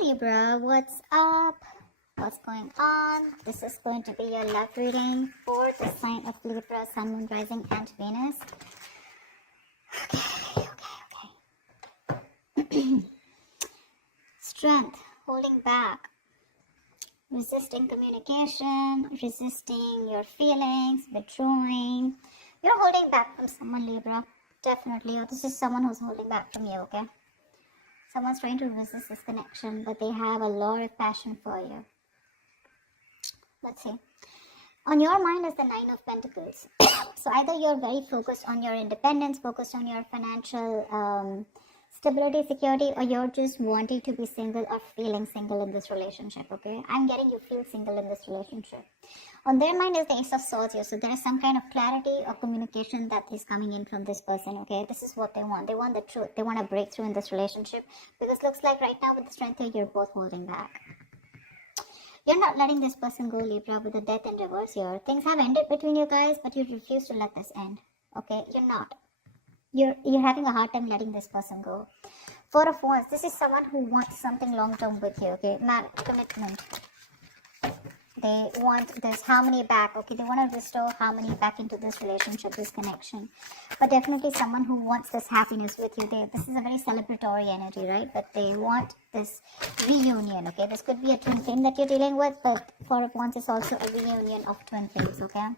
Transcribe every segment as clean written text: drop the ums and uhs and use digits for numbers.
Libra, what's up? What's going on? This is going to be your love reading for the sign of Libra, Sun, Moon, Rising, and Venus. Okay. Strength, holding back, resisting communication, resisting your feelings, withdrawing. You're holding back from someone, Libra. Definitely. Or this is someone who's holding back from you, okay? Someone's trying to resist this connection, but they have a lot of passion for you. Let's see. On your mind is the Nine of Pentacles. So either you're very focused on your independence, focused on your financial stability, security, or you're just wanting to be single or feeling single in this relationship, okay? I'm getting you feel single in this relationship. On their mind is the Ace of Swords here. So there is some kind of clarity or communication that is coming in from this person, okay? This is what they want. They want the truth. They want a breakthrough in this relationship. Because looks like right now with the Strength here, you're both holding back. You're not letting this person go, Libra, with the Death in reverse here. Things have ended between you guys, but you refuse to let this end, okay? You're not. You're having a hard time letting this person go. Four of Wands. This is someone who wants something long-term with you, okay? Marriage, commitment. They want this harmony back, okay? They want to restore harmony back into this relationship, this connection. But definitely someone who wants this happiness with you. This is a very celebratory energy, right? But they want this reunion, okay? This could be a twin flame that you're dealing with, but Four of Wands is also a reunion of twin flames, okay?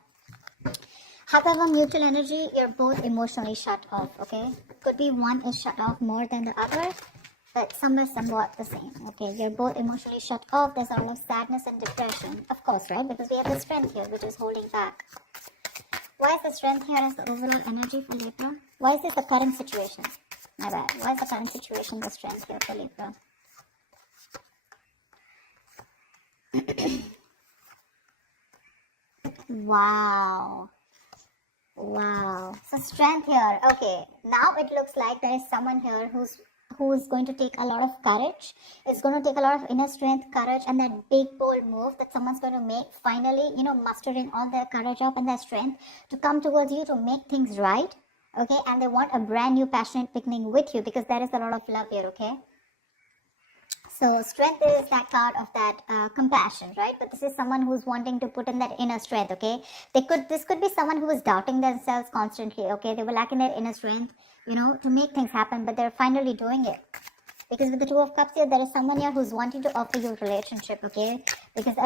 However, mutual energy, you're both emotionally shut off, okay? Could be one is shut off more than the other, but somewhat the same, okay? You're both emotionally shut off. There's a lot of sadness and depression, of course, right? Because we have the Strength here, which is holding back. Why is the Strength here as the overall energy for Libra? Why is this the current situation? My bad. Why is the current situation the Strength here for Libra? Wow. So Strength here. Okay. Now it looks like there is someone here who's going to take a lot of courage. It's going to take a lot of inner strength, courage, and that big bold move that someone's going to make. Finally, mustering all their courage up and their strength to come towards you to make things right. Okay. And they want a brand new passionate beginning with you because there is a lot of love here. Okay. So Strength is that card of that compassion, right? But this is someone who's wanting to put in that inner strength, okay? This could be someone who is doubting themselves constantly, okay? They were lacking their inner strength, to make things happen, but they're finally doing it. Because with the Two of Cups here, there is someone here who's wanting to offer you a relationship, okay? Because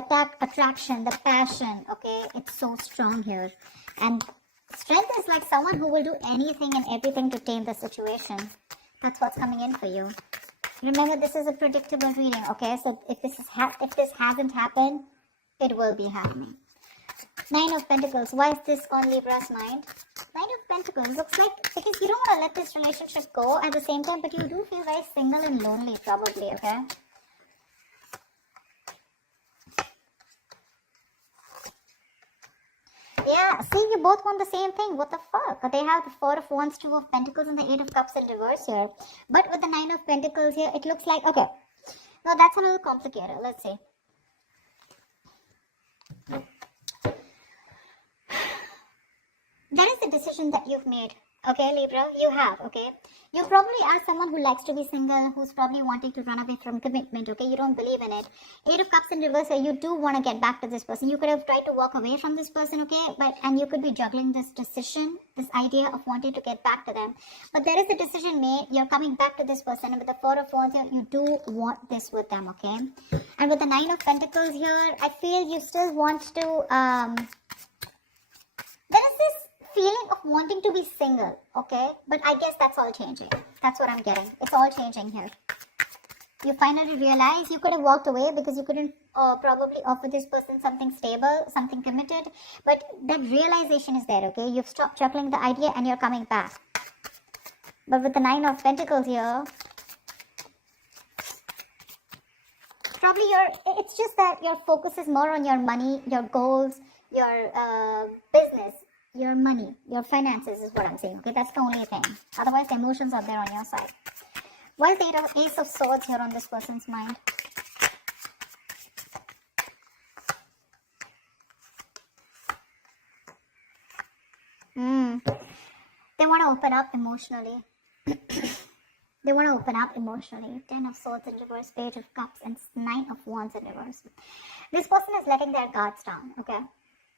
attraction, the passion, okay? It's so strong here. And Strength is like someone who will do anything and everything to tame the situation. That's what's coming in for you. Remember, this is a predictable reading, okay? So if this hasn't happened, it will be happening. Nine of Pentacles. Why is this on Libra's mind? Nine of Pentacles. Looks like because you don't want to let this relationship go at the same time, but you do feel very single and lonely, probably, okay? Yeah, see, you both want the same thing. What the fuck? They have the Four of Wands, Two of Pentacles, and the Eight of Cups in reverse here. But with the Nine of Pentacles here, it looks like, okay. Now, that's a little complicated. Let's see. That is the decision that you've made. Okay, Libra, you have, okay? You probably are someone who likes to be single, who's probably wanting to run away from commitment, okay? You don't believe in it. Eight of Cups in reverse, you do want to get back to this person. You could have tried to walk away from this person, okay? And you could be juggling this decision, this idea of wanting to get back to them. But there is a decision made. You're coming back to this person. And with the Four of Wands here, you do want this with them, okay? And with the Nine of Pentacles here, I feel you still want to, there is this feeling of wanting to be single, okay? But I guess that's all changing. That's what I'm getting. It's all changing here. You finally realize you could have walked away because you couldn't probably offer this person something stable, something committed. But that realization is there, okay? You've stopped juggling the idea and you're coming back. But with the Nine of Pentacles here, probably it's just that your focus is more on your money, your goals, your business. Your money, your finances is what I'm saying, okay? That's the only thing. Otherwise, the emotions are there on your side. Why is the Ace of Swords here on this person's mind? They want to open up emotionally. They want to open up emotionally. 10 of Swords in reverse, Page of Cups, and 9 of Wands in reverse. This person is letting their guards down, okay?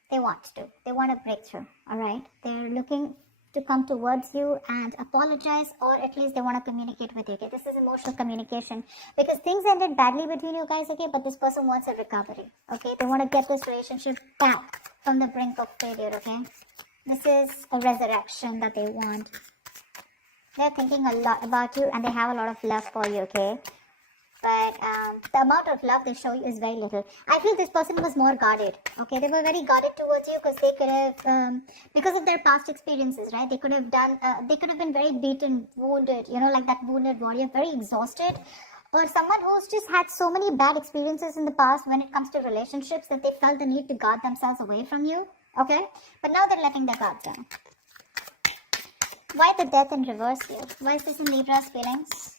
They want to. They want a breakthrough, all right? They're looking to come towards you and apologize, or at least they want to communicate with you, okay? This is emotional communication because things ended badly between you guys, okay? But this person wants a recovery, okay? They want to get this relationship back from the brink of failure, okay? This is a resurrection that they want. They're thinking a lot about you and they have a lot of love for you, okay? But the amount of love they show you is very little. I feel this person was more guarded, okay? They were very guarded towards you because they could have, because of their past experiences, right? They could have been very beaten, wounded, you know, like that wounded warrior, very exhausted. Or someone who's just had so many bad experiences in the past when it comes to relationships that they felt the need to guard themselves away from you, okay? But now they're letting their guards down. Why the Death in reverse here? Why is this in Libra's feelings?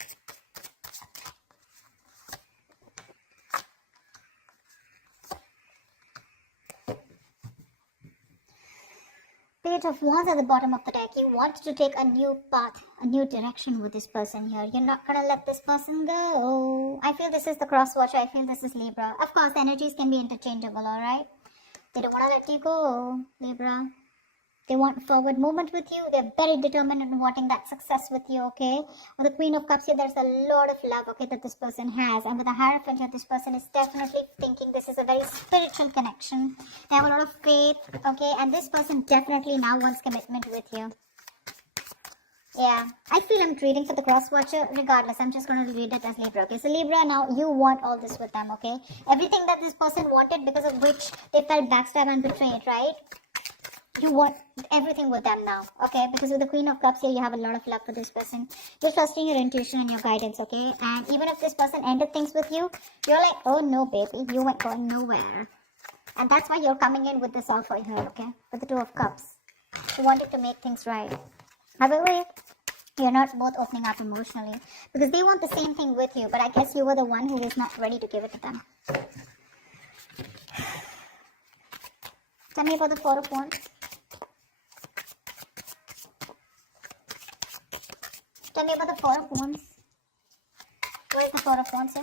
Page of Wands at the bottom of the deck. You want to take a new path, a new direction with this person here. You're not going to let this person go. I feel this is the cross watcher. I feel this is Libra. Of course, the energies can be interchangeable, alright? They don't want to let you go, Libra. They want forward movement with you. They're very determined in wanting that success with you, okay? With the Queen of Cups here, there's a lot of love, okay, that this person has. And with the Hierophant here, this person is definitely thinking this is a very spiritual connection. They have a lot of faith, okay? And this person definitely now wants commitment with you. Yeah, I feel I'm reading for the cross watcher. Regardless, I'm just going to read it as Libra, okay? So Libra, now you want all this with them, okay? Everything that this person wanted because of which they felt backstabbed and betrayed, right? You want everything with them now, okay? Because with the Queen of Cups here, you have a lot of love for this person. You're trusting your intuition and your guidance, okay? And even if this person ended things with you, you're like, oh no, baby, you ain't going nowhere. And that's why you're coming in with this offer here, okay? With the Two of Cups. You wanted to make things right. However, you're not both opening up emotionally because they want the same thing with you, but I guess you were the one who is not ready to give it to them. Tell me about the Four of Wands. Tell me about the Four of Wands. Where is the Four of Wands here?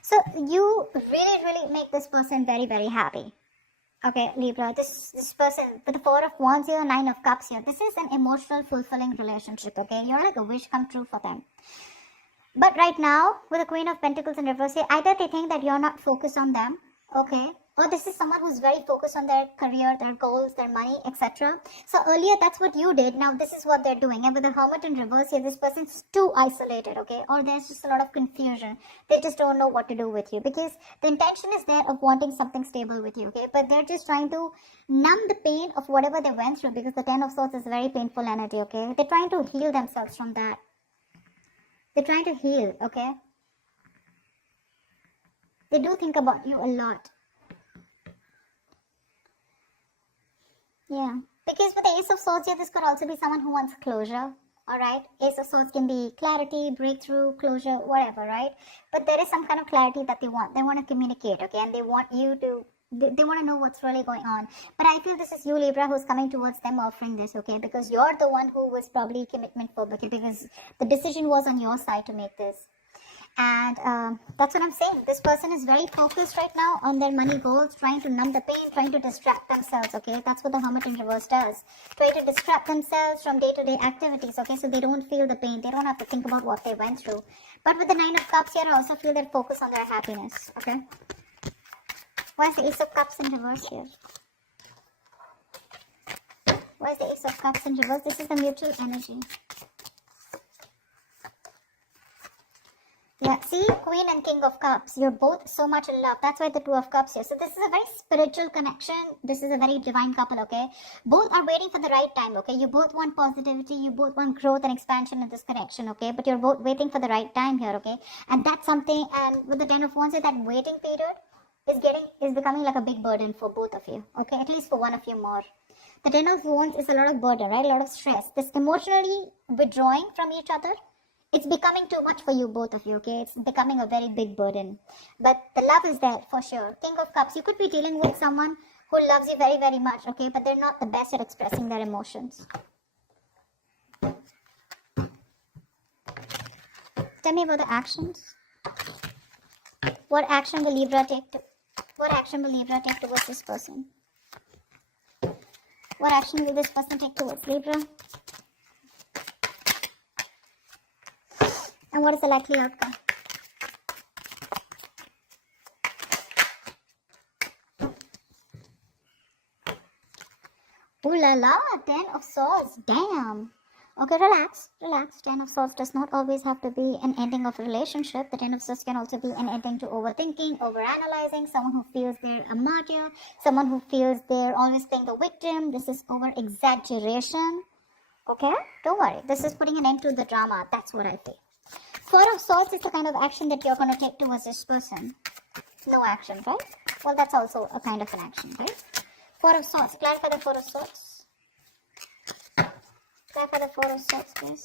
So you really make this person very, very happy. Okay, Libra, this person with the Four of Wands here, Nine of Cups here. This is an emotional, fulfilling relationship, okay? You're like a wish come true for them. But right now, with the Queen of Pentacles in reverse here, either they think that you're not focused on them, okay? Or this is someone who's very focused on their career, their goals, their money, etc. So earlier, that's what you did. Now this is what they're doing. And with the Hermit in reverse here, this person's too isolated, okay? Or there's just a lot of confusion. They just don't know what to do with you. Because the intention is there of wanting something stable with you, okay? But they're just trying to numb the pain of whatever they went through. Because the Ten of Swords is very painful energy, okay? They're trying to heal themselves from that. They're trying to heal, okay? They do think about you a lot. Yeah, because with the Ace of Swords here, this could also be someone who wants closure, alright? Ace of Swords can be clarity, breakthrough, closure, whatever, right? But there is some kind of clarity that they want. They want to communicate, okay? And they want you to, they want to know what's really going on. But I feel this is you, Libra, who's coming towards them offering this, okay? Because you're the one who was probably commitment phobic, because the decision was on your side to make this. And that's what I'm saying. This person is very focused right now on their money goals, trying to numb the pain, trying to distract themselves, okay? That's what the Hermit in reverse does. Try to distract themselves from day-to-day activities, okay? So they don't feel the pain. They don't have to think about what they went through. But with the Nine of Cups here, I also feel they're focused on their happiness, okay? Why is the Ace of Cups in reverse here? Why is the Ace of Cups in reverse? This is the mutual energy. Yeah, see, Queen and King of Cups, you're both so much in love. That's why the Two of Cups here. So this is a very spiritual connection. This is a very divine couple, okay? Both are waiting for the right time, okay? You both want positivity. You both want growth and expansion in this connection, okay? But you're both waiting for the right time here, okay? And that's something, and with the Ten of Wands, that waiting period is becoming like a big burden for both of you, okay? At least for one of you more. The Ten of Wands is a lot of burden, right? A lot of stress. This emotionally withdrawing from each other. It's becoming too much for you, both of you, okay? It's becoming a very big burden. But the love is there for sure. King of Cups, you could be dealing with someone who loves you very, very much, okay, but they're not the best at expressing their emotions. Tell me about the actions. What action will Libra take towards this person? What action will this person take towards Libra? And what is the likely outcome? Ooh la la, 10 of Swords, damn. Okay, relax. 10 of Swords does not always have to be an ending of a relationship. The 10 of Swords can also be an ending to overthinking, overanalyzing, someone who feels they're a martyr, someone who feels they're always playing the victim. This is over-exaggeration. Okay, don't worry. This is putting an end to the drama. That's what I feel. 4 of Swords is the kind of action that you're going to take towards this person. No action, right? Well, that's also a kind of an action, right? 4 of Swords. Clarify the 4 of Swords. Clarify the 4 of Swords, please.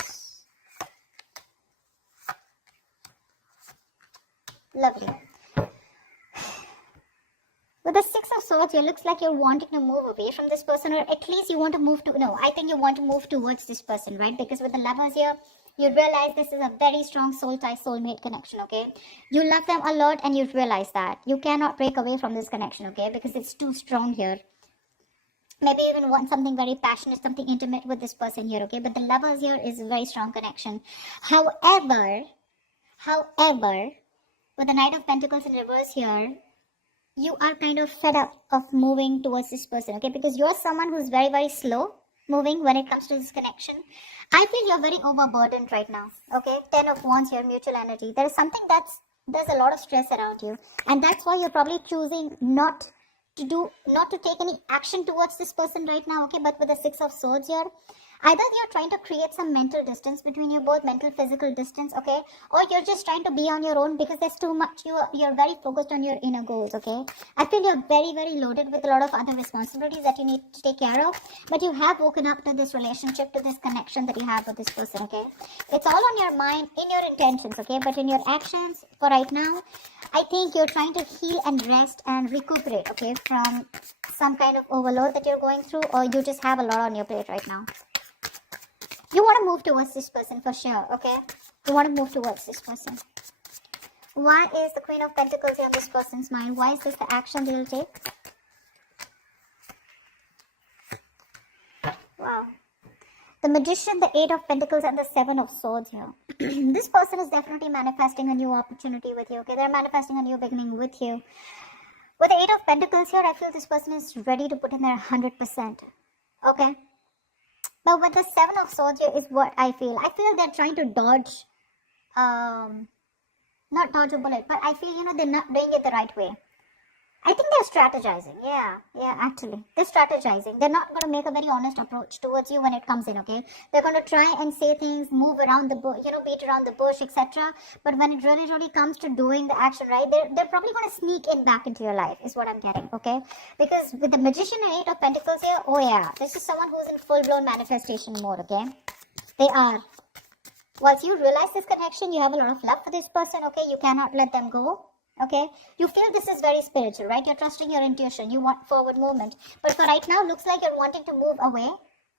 Lovely. With the 6 of Swords, it looks like you're wanting to move away from this person, or at least you want to move to, no, I think you want to move towards this person, right? Because with the Lovers here, you realize this is a very strong soul tie, soulmate connection, okay? You love them a lot and you realize that. You cannot break away from this connection, okay? Because it's too strong here. Maybe you even want something very passionate, something intimate with this person here, okay? But the Lovers here is a very strong connection. However, with the Knight of Pentacles in reverse here, you are kind of fed up of moving towards this person, okay? Because you're someone who's very, very slow moving when it comes to this connection. I feel you're very overburdened right now, okay? 10 of Wands here, mutual energy. There is something there's a lot of stress around you. And that's why you're probably choosing not to take any action towards this person right now, okay? But with the 6 of Swords here, either you're trying to create some mental distance between you both, mental, physical distance, okay? Or you're just trying to be on your own because there's too much, you're very focused on your inner goals, okay? I feel you're very, very loaded with a lot of other responsibilities that you need to take care of, but you have woken up to this relationship, to this connection that you have with this person, okay? It's all on your mind, in your intentions, okay? But in your actions, for right now, I think you're trying to heal and rest and recuperate, okay? From some kind of overload that you're going through, or you just have a lot on your plate right now. You want to move towards this person for sure, okay? You want to move towards this person. Why is the Queen of Pentacles here on this person's mind? Why is this the action they'll take? Wow. The Magician, the 8 of Pentacles, and the 7 of Swords here. This person is definitely manifesting a new opportunity with you, okay? They're manifesting a new beginning with you. With the 8 of Pentacles here, I feel this person is ready to put in their 100%, okay? But with the 7 of Swords here is what I feel. I feel they're trying to dodge, not dodge a bullet, but I feel, they're not doing it the right way. I think they're strategizing. Yeah, actually. They're strategizing. They're not going to make a very honest approach towards you when it comes in, okay? They're going to try and say things, move around the bush, beat around the bush, etc. But when it really, really comes to doing the action, right, they're probably going to sneak in back into your life, is what I'm getting, okay? Because with the Magician and 8 of Pentacles here, oh yeah, this is someone who's in full-blown manifestation mode, okay? They are. Once you realize this connection, you have a lot of love for this person, okay? You cannot let them go. Okay, you feel this is very spiritual, right? You're trusting your intuition, you want forward movement, but for right now, looks like you're wanting to move away,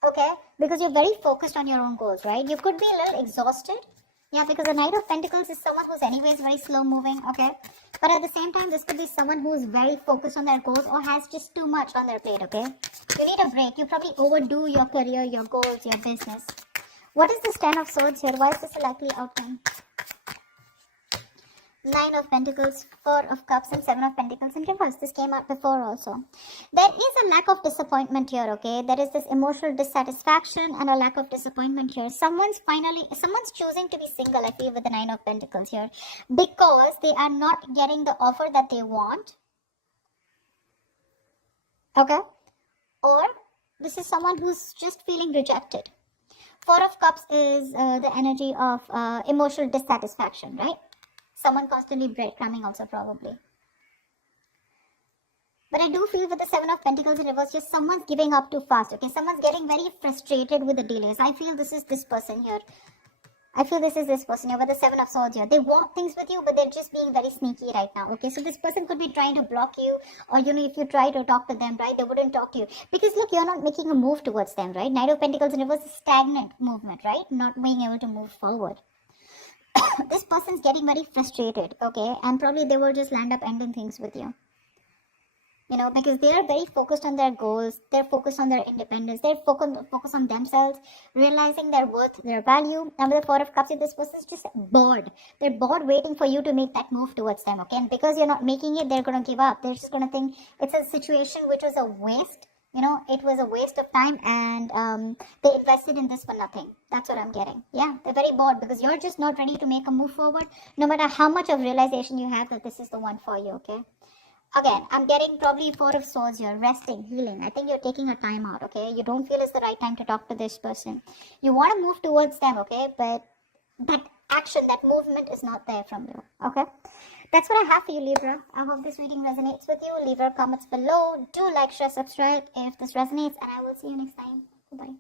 okay? Because you're very focused on your own goals, right? You could be a little exhausted, yeah, because the Knight of Pentacles is someone who's anyways very slow moving, okay? But at the same time, this could be someone who's very focused on their goals or has just too much on their plate, okay? You need a break. You probably overdo your career, your goals, your business. What is this 10 of Swords here? Why is this a likely outcome? 9 of Pentacles, 4 of Cups, and 7 of Pentacles in reverse. This came out before also. There is a lack of disappointment here, okay? There is this emotional dissatisfaction and a lack of disappointment here. Someone's choosing to be single, I feel, with the 9 of Pentacles here. Because they are not getting the offer that they want. Okay? Or this is someone who's just feeling rejected. 4 of Cups is the energy of emotional dissatisfaction, right? Someone constantly breadcrumbing also probably. But I do feel with the 7 of Pentacles in reverse, just someone's giving up too fast, okay? Someone's getting very frustrated with the delays. I feel this is this person here. I feel this is this person here with the Seven of Swords here. They want things with you, but they're just being very sneaky right now. Okay, so this person could be trying to block you, or if you try to talk to them, right, they wouldn't talk to you because look, you're not making a move towards them, right? Knight of Pentacles in reverse is stagnant movement, right? Not being able to move forward. This person's getting very frustrated, okay, and probably they will just land up ending things with you. Because they are very focused on their goals, they're focused on their independence, they're focused on themselves, realizing their worth, their value. And with the Four of Cups, this person's just bored. They're bored waiting for you to make that move towards them, okay? And because you're not making it, they're going to give up. They're just going to think it's a situation which was a waste. It was a waste of time, and they invested in this for nothing. That's what I'm getting. Yeah, they're very bored because you're just not ready to make a move forward, no matter how much of realization you have that this is the one for you, okay? Again, I'm getting probably Four of Swords here, resting, healing. I think you're taking a time out, okay? You don't feel it's the right time to talk to this person. You want to move towards them, okay? But that action, that movement is not there from you, okay? That's what I have for you, Libra. I hope this reading resonates with you. Leave your comments below. Do like, share, subscribe if this resonates, and I will see you next time. Bye-bye.